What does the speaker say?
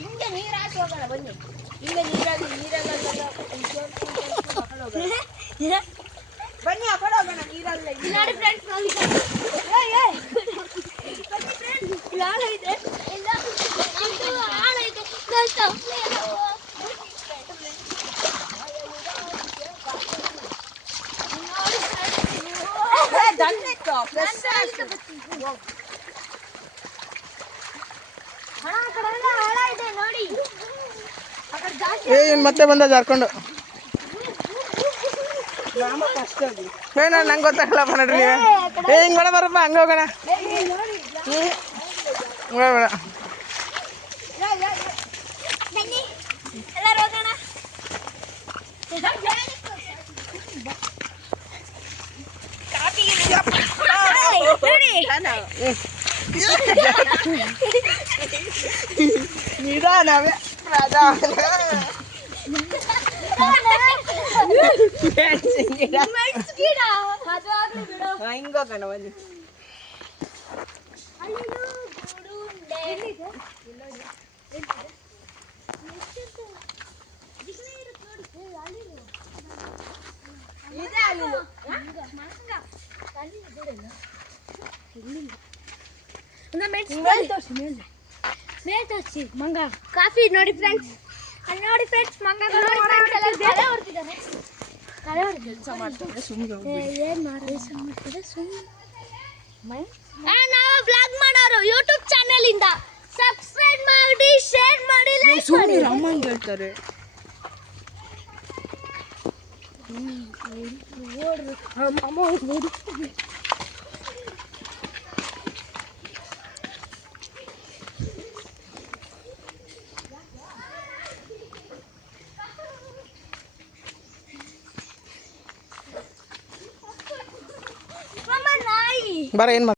ಹಿಂಗೆ ನೀರು ಹಾಕಿ ಹೋಗೋಣ ಬನ್ನಿ. ಹಿಂಗೆ ನೀರಲ್ಲಿ ಬನ್ನಿ ಆ ಕಡೆ ಹೋಗೋಣ ನೀರಲ್ಲಿ. ನೋಡಿ ಫ್ರೆಂಡ್ಸ್ ನಾವು ಆಳೈತೆ ಎಲ್ಲ ಆಳೈತೆ ನೋಡಿ ಮತ್ತೆ ಬಂದ ಜಾರ್ಕೊಂಡು ನಂಗೆ ಗೊತ್ತಾಗಲ್ಲಪ್ಪ ನೋಡ್ರಿ ನೀವು ಹಿಂಗೆ ಬೇಡ ಬರಪ್ಪ ಹಂಗೆ ಹೋಗೋಣ ಬೇಡ ಎಲ್ಲರೂ ಹೋಗೋಣ. ನಿಧಾನವೇ ಹಿಂಗೋಗೋಣ ಬನ್ನಿ. ಮಂಗ ಕಾಫಿ ನೋಡಿ ಫ್ರೆಂಡ್ಸ್, ಅಲ್ಲಿ ನೋಡಿ ಫ್ರೆಂಡ್ಸ್ ಮಂಗ ನಾವು ಬ್ಲಾಗ್ ಮಾಡೋರು ಯೂಟ್ಯೂಬ್ ಚಾನೆಲ್ ಇಂದ ಸಬ್ಸ್ಕ್ರೈಬ್ ಮಾಡಿ, ಶೇರ್ ಮಾಡಿ, ಲೈಕ್ ಮಾಡಿ. ಅಮ್ಮಂಗೆ ಹೇಳ್ತಾರೆ ಬರ ಏನು